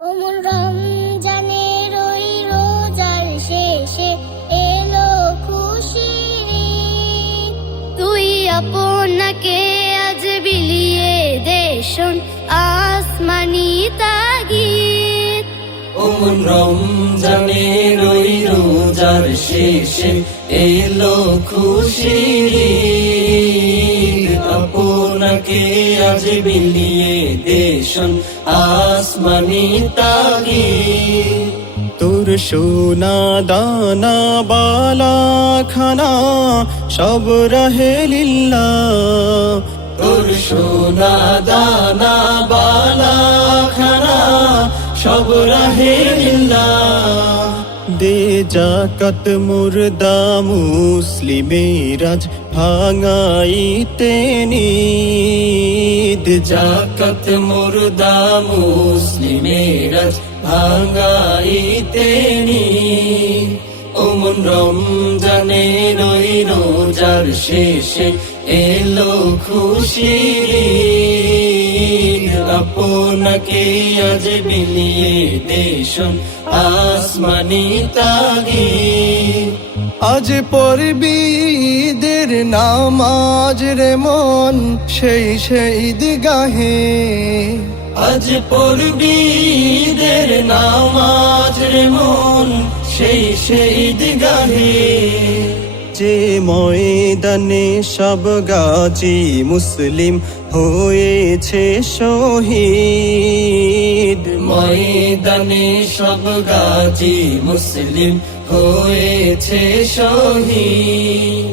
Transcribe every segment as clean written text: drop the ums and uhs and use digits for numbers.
ওমর রমজানের ওই রোজার শেষে এলো খুশির ঈদ। তুই আপনাকে আজ বিলিয়ে দে শোন আসমানি তাগিদ। ওমন রমজানের ওই রোজার শেষে এলো খুশির ঈদ। আপনাকে আজ বিলিয়ে দে শোন আসমানি তাগিদ। তোর সোনা দানা বালা খানা সব রহে লিল্লাহ। তোর সোনা দানা বালা খানা সব রহে লিল্লাহ। দে জাকাত মুর্দা মুসলিমের আজ ভাঙাইতে নিদ। জাকাত মুর্দা মুসলিমের আজ ভাঙাইতে নিদ। ওমন রমজানের ওই রোজার শেষে এলো খুশির ঈদ। আপনাকে আজ বিলিয়ে দে শোন আসমানি তাগিদ। আজ পড়বি ঈদের নামাজ রে মন সেই ঈদগাহে। আজ পড়বি ঈদের নামাজ রে মন সেই ঈদগাহে। যে ময়দানে সব গাজী মুসলিম হয়েছে শহীদ। ময়দানে সব গাজী মুসলিম হয়েছে শহীদ।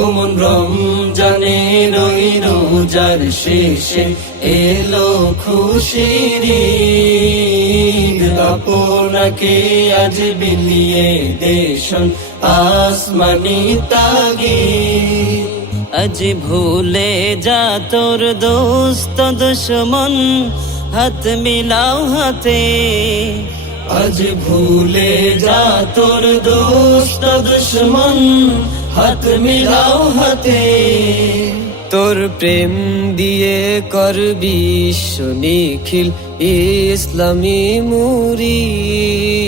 ওমন রমজানের ওই রোজার শেষে এলো খুশির ঈদ। আপনাকে আজ বিলিয়ে দে শোন আসমানি তাগিদ। আজ ভুলে যা তোর দোস্ত দুশ্মন হাত মিলাও হাতে। আজ ভুলে যা তোর দোস্ত দুশ্মন হাত মিলাও হাতে। তোর প্রেম দিয়ে করবি নিখিল ইসলামী মুরিদ।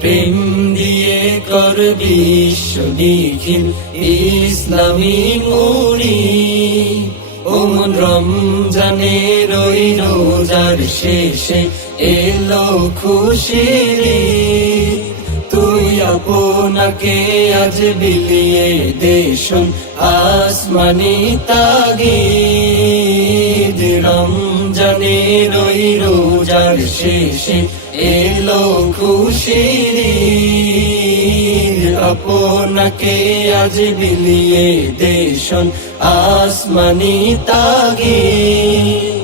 প্রেম দিয়ে করবি নিখিল ইসলামী মুরিদ। ওমন রমজানের ওই রোজার শেষে এলো খুশির ঈদ। তুই আপনাকে আজ বিলিয়ে দে শোন আসমানি তাগিদ। রমজানের ওই রোজার শেষে এলো খুশির ঈদ। আপনাকে আজ বিলিয়ে দে শোন আসমানি তাগিদ।